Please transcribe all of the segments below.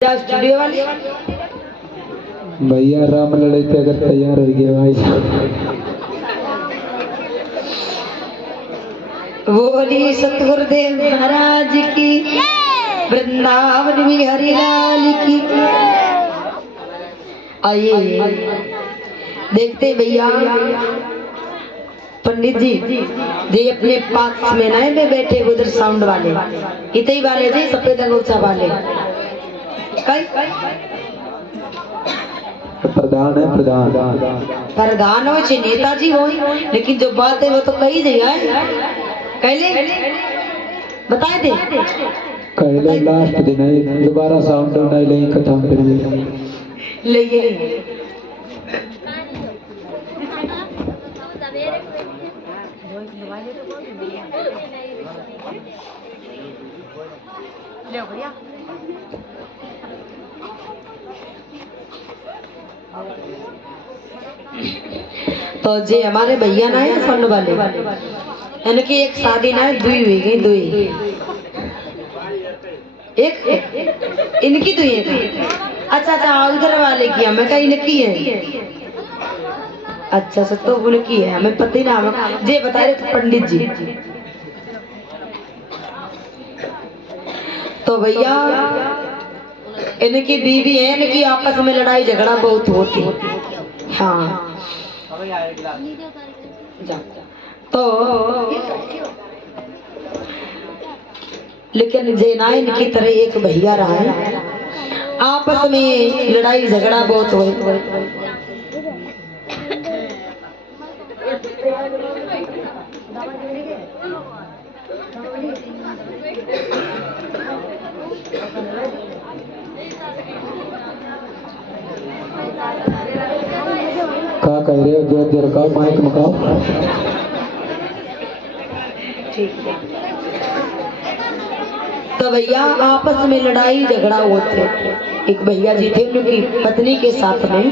Studio वाले भैया राम लड़ते अगर तैयार हो गए भाई बोली सतगुरुदेव महाराज की, वृंदावन में हरिलाल की। आइए देखते भैया पंडित जी जी अपने पास में नए में बैठे उधर साउंड वाले इतने वाले जी सफेद अंगूठा वाले प्रधान है प्रधान हो चाहे नेताजी हो, लेकिन जो बात है वो तो कही जगह है। कहले बताए थे कहले लास्ट दिन है दोबारा साउंड नहीं ले खत्म कर ले भैया तो जे हमारे भैया ना है सुन वाले इनकी एक शादी ना है दुई हुई गई दुई एक इनकी दुई है। अच्छा उधर वाले की हमें कहीं इनकी है। अच्छा तो उनकी है हमें पता ही ना जे बता रहे थे पंडित जी। तो भैया इनकी बीवी है, इनकी आपस में लड़ाई झगड़ा बहुत होती। हाँ तो लेकिन जैनाइन की तरह एक भैया रहा है, आपस में लड़ाई झगड़ा बहुत हुए। क्या कह रहे हो जो देर का माइक मकाओ। तो भैया आपस में लड़ाई झगड़ा होते। एक भैया जी थे उनकी पत्नी के साथ में।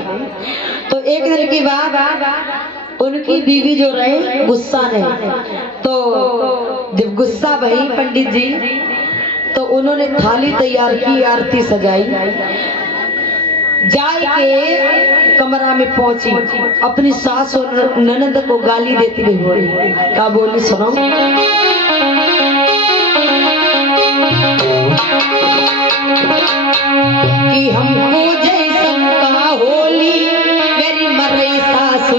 तो एक दिन की बात उनकी बीवी जो रहे गुस्सा नहीं, तो जब गुस्सा भई पंडित जी तो उन्होंने थाली तैयार की, आरती सजाई, जाए के कमरा में पहुंची, अपनी सास और ननद को गाली देती हुई बोली। क्या बोली सुनो। कि हमको जैसन का होली मेरी मरई सास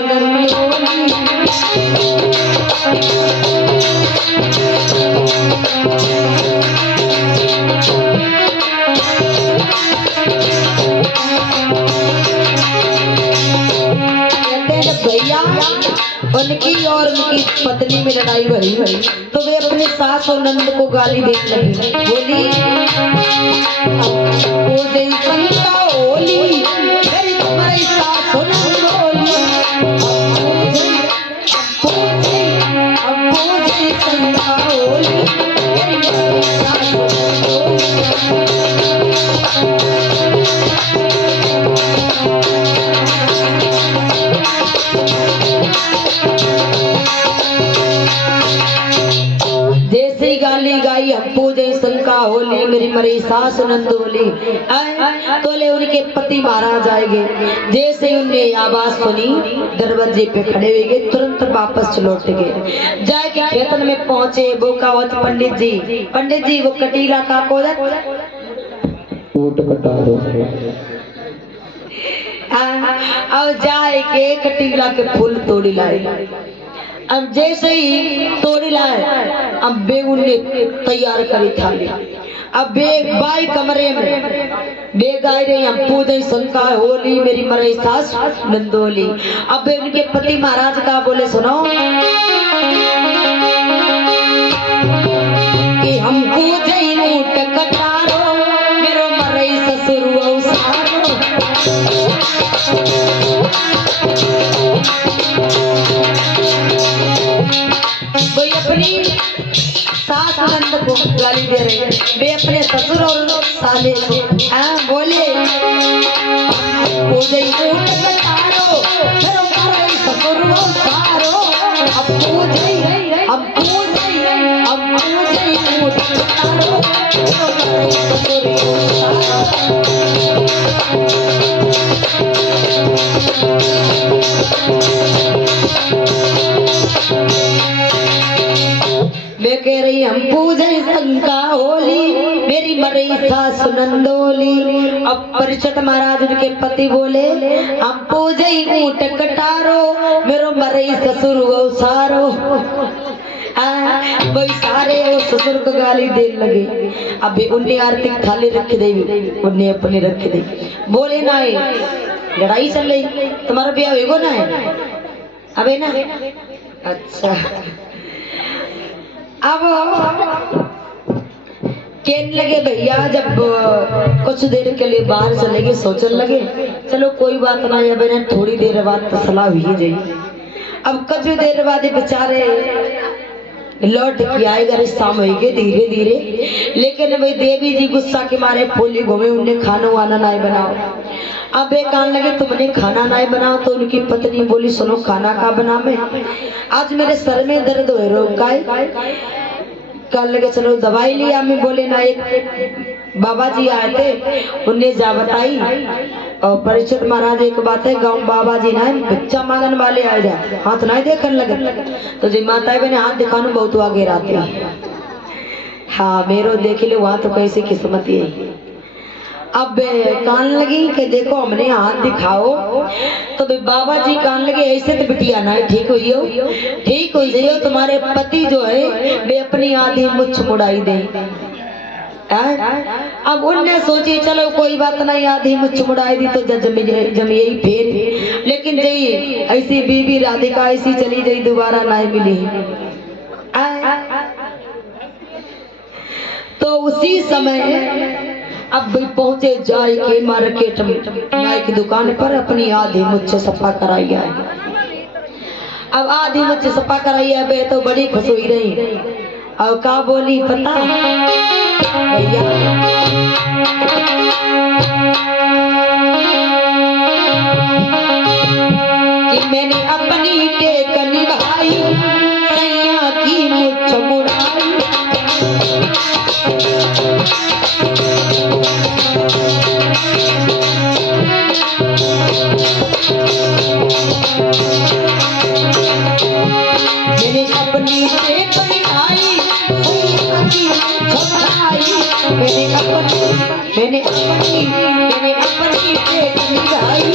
भैया उनकी और उनकी पत्नी में लड़ाई भरी तो वे अपने सास और नंद को गाली देने लगी। बोली ओ जैसन का होली मेरी तुम्हारी सास और नंद बोली, अब वो जैसन का होली मेरी सास और नंद बोली। जैसे गाली गाई हप्पू जैसन का होली मेरी मरी सास नंदोली तो ले उनके पति मारा जाएंगे। जैसे उनने आवाज सुनी दरवाजे पे खड़े हुए गए, तुरंत वापस लौट गए। जाके खेतन में पहुंचे। बोकावत पंडित जी वो कटीला का कोदत ऊट कटा दो। अब जाए के कटीला के फूल तोड़ी लाए। अब जैसे ही तोड़ी लाए अब बेगुन ने तैयार करी थाली। अब बेग बाई कमरे में बेग आए रही हम पूजे शंका होली मेरी मरई सास नंदोली। अब उनके पति महाराज का बोले सुनो कि हम पूजे ऊट कटारो मेरो मरई ससुर औसारो। कोई अपनी सास नंद को गाली दे रहे हैं, वे अपने ससुर और साले को बोले पूजे ऊट कटारो मेरो मरई ससुर औसारो। अब पूजे ऊट कटारो मेरो मरई ससुर औसारो। हम पूजे शंका होली, मेरी मरई सास नंदोली। अब परिचित महाराज उनके पति बोले हम पूजे ऊंट कटारो, मेरो मरई ससुर वो सारो। वही सारे वो ससुर को गाली देने लगे। अब उन्हें आरती थाली रख दे, उन्हें अपने रख दे। बोले ना लड़ाई चल रही, तुम्हारा ब्याह होगा ना है अबे ना। अच्छा अब कहने लगे भैया जब कुछ देर के लिए बाहर चले गए, सोचने लगे चलो कोई बात ना है, अब थोड़ी देर बाद तो सलाह हुई जाएगी। अब कुछ देर बाद बेचारे लौट के आएगा, शाम होगी धीरे धीरे। लेकिन भाई देवी जी गुस्सा के मारे फूली घूमे, उन्हें खाना वाना नहीं बनाओ। अब एक कहने लगे तुमने खाना नहीं बनाओ, तो उनकी पत्नी बोली सुनो खाना का बना मैं, आज मेरे सर में दर्द हो रहा है। कहने लगे चलो दवाई लिया। मैं बोले ना एक बाबा जी आए थे, उन्हें जा बताई। और परिचित महाराज एक बात है, गांव बाबा जी ना बच्चा मांगन वाले आए जाए, हाथ नहीं देखने लगे। तो जी माता बहने हाथ दिखाने बहुत आगे रहते हैं। हाँ मेरो देख लो वहां तो कैसी किस्मत है। अब कान लगी कि देखो हमने हाथ दिखाओ, तो बाबा जी कान लगे ऐसे तो बिटिया ना ठीक हुई हो, ठीक हो जाइयो, तुम्हारे पति जो है वे अपनी आधी मुछ मुड़ाई दे। अब उनने सोची चलो कोई बात नहीं, आधी मुछ मुड़ाई दी तो जम यही फेर। लेकिन जई ऐसी बीबी राधिका ऐसी चली गई, दोबारा नहीं मिली। तो उसी समय अब भी पहुंचे जाए के मार्केट में, नाई की दुकान पर अपनी आधी मुझसे सफा कराई है। अब आधी मुझसे सफा कराई है बे, तो बड़ी खुश हुई रही। अब का बोली पता भैया, कि मैंने अपनी टेक निभाई, सैया की मुझ मुड़ाई। मैंने अपनी टेक निभाई, मैंने अपनी टेक निभाई।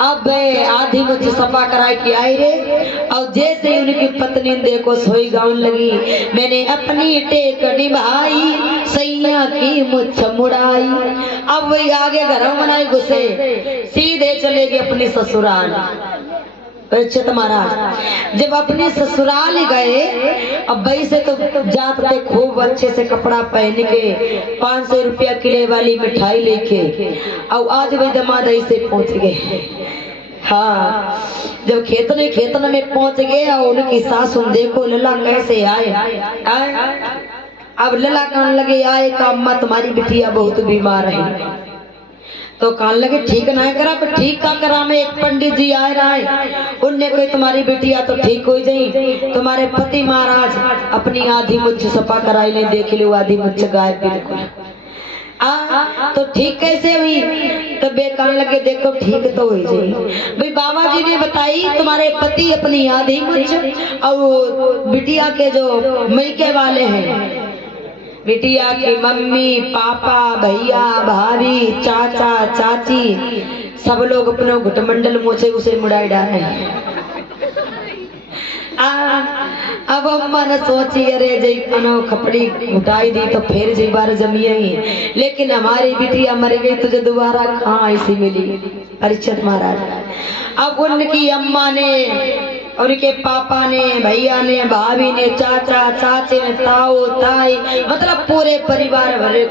अब आधी मुझे सफा कराई के आई रे। और जैसे उनकी पत्नी देखो सोई गाउन लगी, मैंने अपनी टेक निभाई, सैया की मुझ मुड़ाई। अब वही आगे घरों बनाई घुसे, सीधे चले गए अपनी ससुराल। परिचित महाराज जब अपने ससुराल गए, अब भाई से तो जात थे खूब अच्छे से कपड़ा पहन के, 500 रुपया किले वाली मिठाई लेके। और आज वही दमाद ऐसे पहुंच गए। हाँ जब खेतन में पहुंच गए और उनकी सास देखो लला कैसे आए। अब लला कहने लगे आए का अम्मा तुम्हारी बिटिया बहुत बीमार है। तो कहने लगे ठीक ना करा, पर ठीक का करा मैं, एक पंडित जी आए रहे, उनने कोई तुम्हारी बिटिया तो ठीक हो जाई, तुम्हारे पति महाराज अपनी आधी मुझ सफा कराई ले, देख लो आधी मुझ गायब बिल्कुल। तो ठीक कैसे हुई? तो बे कहने लगे देखो ठीक तो हुई जी भाई, बाबा जी ने बताई तुम्हारे पति अपनी आधी मुझ और बिटिया के जो मैके वाले हैं, बिटिया की मम्मी पापा भैया भाभी चाचा चाची सब लोग अपने घुटमंडल मोचे उसे मुड़ाई डाले। अब अम्मा ने सोची अरे जी कनो खपड़ी उठाई दी तो फिर जी बार जमिए ही, लेकिन हमारी बिटिया मर गई तुझे दोबारा कहाँ ऐसी मिली। परिचित महाराज अब उनकी अम्मा ने और उनके पापा ने भैया ने भाभी ने चाचा चाचे ने ताऊ ताई मतलब पूरे परिवार भरे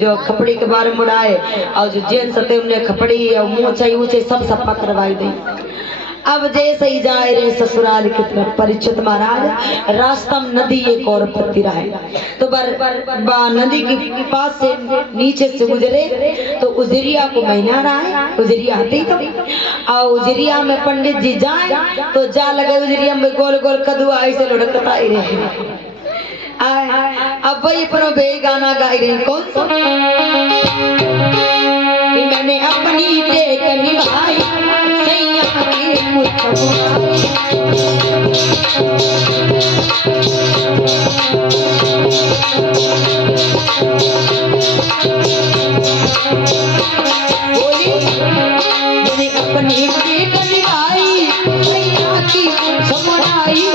जो खपड़ी के बारे मुड़ाए, और जो जेंट्स थे उन्हें खपड़ी और मोचाई ऊंचे सब सफा करवाई दी। अब जैसे ही जाए रहे ससुराल की तरफ, परिचित महाराज रास्ता में नदी एक और पत्ती रहा है, तो नदी के पास से नीचे से गुजरे तो उजरिया को महीना रहा है, उजरिया आती तो और उजरिया में पंडित जी जाए तो जा लगे उजरिया में गोल गोल कदुआ ऐसे लुढ़कता ही रहे। अब वही अपनो बे गाना गाई रहे, कौन सा कि मैंने अपनी टेक निभाई सैया की मुस्कुराई। बोली मैंने अपनी टेक निभाई सैया की मुस्कुराई।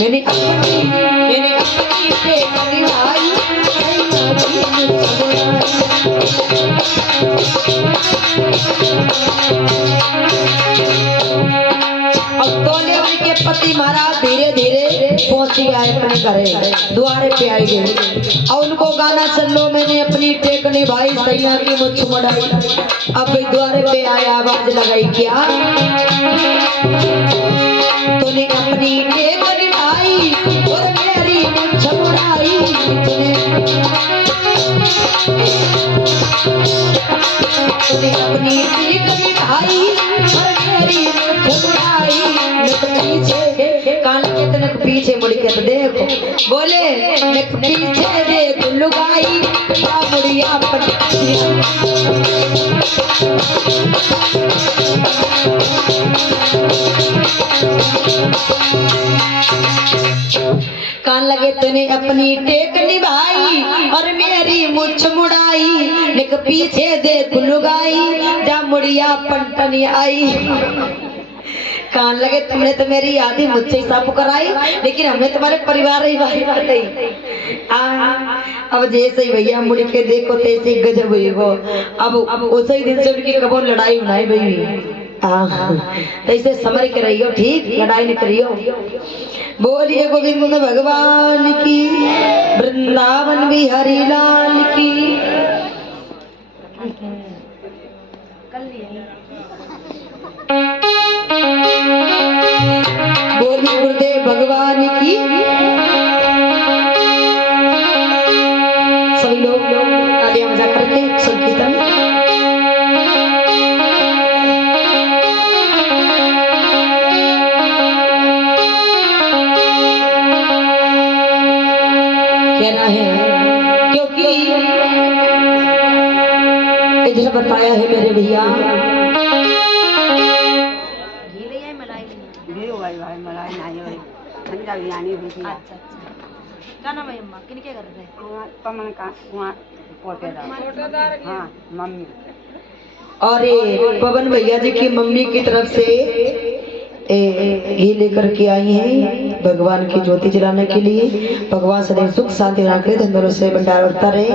मैंने अपनी टेक निभाई सैया की मुस्कुराई। अब तोलेवन के पति महाराज धीरे धीरे पहुंची आए अपने घरे, द्वारे पे आई गए और उनको गाना चलो मैंने अपनी टेक निभाई सैया की मुझ मड़ाई। अब द्वारे पे आए आवाज लगाई क्या तूने अपनी टेक निभाई और मेरी मुझ मड़ाई। तूने अपनी टेक निभाई और मेरी मुझ मड़ाई। पीछे कान के तनक पीछे मुड़ के तो देखो बोले नक पीछे देख लुगाई बाबुड़िया कान लगे तूने अपनी टेक निभाई और मेरी मुछ मुड़ाई। नक पीछे देख लुगाई जा मुड़िया पंटनी आई। कान लगे तुमने तो मेरी आधी मुझसे ही साफ कराई लेकिन हमने तुम्हारे परिवार ही बाहर कर गई। अब जैसे ही भैया मुड़ के देखो तैसे ही गजब हुई वो। अब उसे ही दिन से उनकी कबो लड़ाई बनाई भाई। तैसे समझ के रहियो ठीक लड़ाई नहीं करियो। बोलिए गोविंद भगवान की वृंदावन बिहारी लाल की। बोली गुरुदेव भगवान की। सभी लोग तालियां बजा करके संकीर्तन। कहना है क्योंकि इधर बताया है मेरे भैया क्या नाम है अम्मा किनके घर से पमन का वहाँ पोटेदार हाँ मम्मी और पवन भैया जी की मम्मी की तरफ से ये लेकर के आई हैं भगवान की ज्योति जलाने के लिए। भगवान सदैव सुख शांति रखे धन से भंडार बढ़ता रहे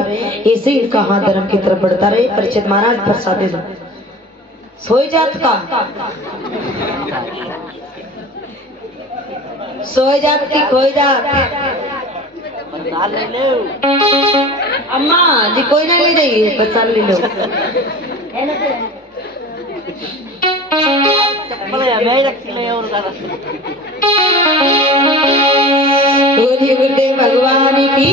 ऐसे ही इनका हाथ धर्म की तरफ बढ़ता रहे। परिचित महाराज प्रसाद सोई जात का सोई जात की खोई जात अम्मा जी कोई ना ले जाइए प्रसाद ले लो। गुरुदेव भगवान की